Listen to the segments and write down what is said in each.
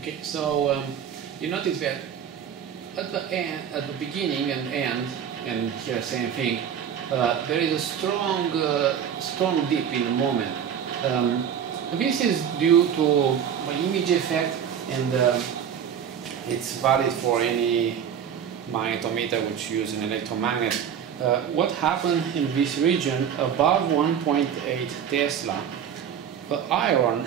Okay, so you notice that at the end, at the beginning and end, and here same thing, there is a strong dip in the moment. This is due to the image effect, and it's valid for any magnetometer which uses an electromagnet. What happened in this region above 1.8 Tesla, the iron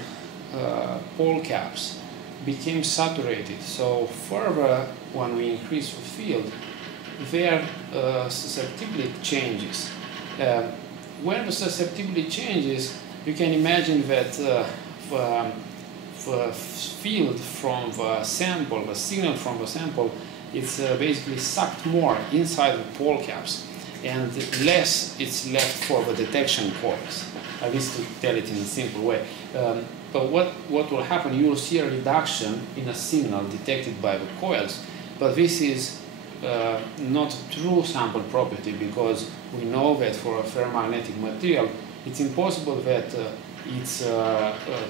pole caps became saturated. So further, when we increase the field, their susceptibility changes. When the susceptibility changes, you can imagine that the field from the sample, the signal from the sample, it's basically sucked more inside the pole caps, and less it's left for the detection coils. At least to tell it in a simple way. But what will happen, you will see a reduction in a signal detected by the coils, but this is not true sample property, because we know that for a ferromagnetic material, it's impossible that its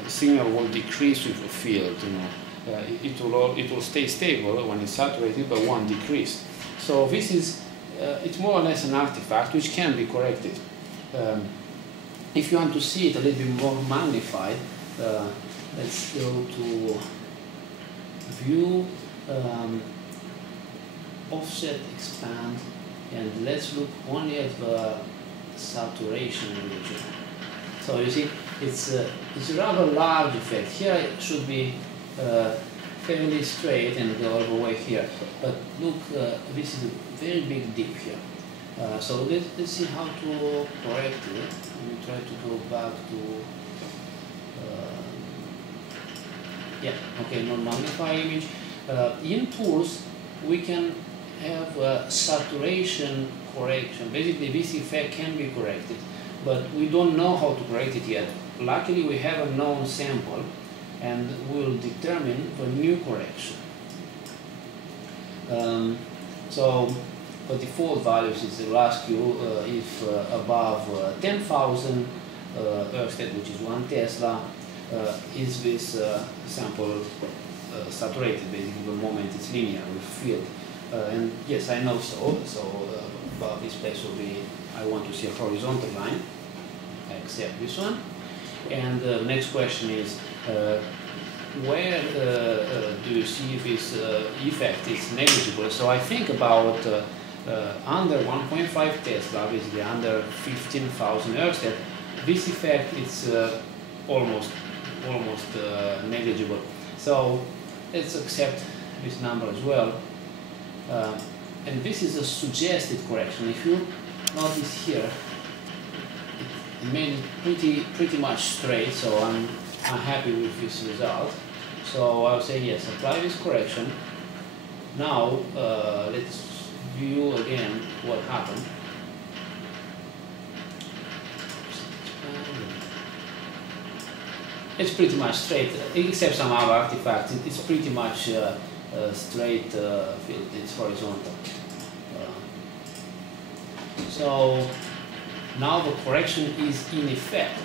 signal will decrease with the field. It will stay stable when it's saturated, but won't decrease. So this is, it's more or less an artifact which can be corrected. If you want to see it a little bit more magnified, let's go to View, Offset, Expand, and let's look only at the saturation region. So you see, it's a rather large effect. Here it should be fairly straight and go all the way here. But look, this is a very big dip here. So let's see how to correct it. Let me try to go back to, yeah, okay, non-magnify image. In tools, we can have a saturation correction. Basically, this effect can be corrected, but we don't know how to correct it yet. Luckily, we have a known sample, and we'll determine the new correction. So the default values is will ask you if above 10,000 Ørsted, which is 1 Tesla, is this sample saturated, basically the moment it's linear with field. And yes, I know so. So above this place will be, I want to see a horizontal line. I accept this one. And the next question is, where do you see this effect is negligible? So I think about under 1.5 Tesla, basically under 15,000 Ørsted, this effect is almost negligible. So let's accept this number as well. And this is a suggested correction. If you notice here, it made it pretty much straight, so I'm happy with this result. So I'll say yes, apply this correction. Now let's view again what happened. It's pretty much straight, except some other artifacts. It's pretty much straight field. It's horizontal. So now the correction is in effect.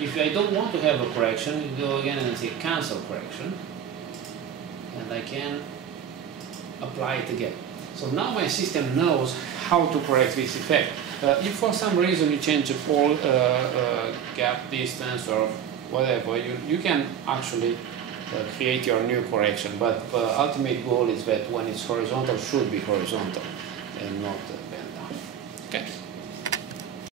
If I don't want to have a correction, you go again and say cancel correction, and I can apply it again. So now my system knows how to correct this effect. If for some reason you change the pole gap distance or whatever, you can actually create your new correction, but the ultimate goal is that when it's horizontal, should be horizontal and not bent down. Okay.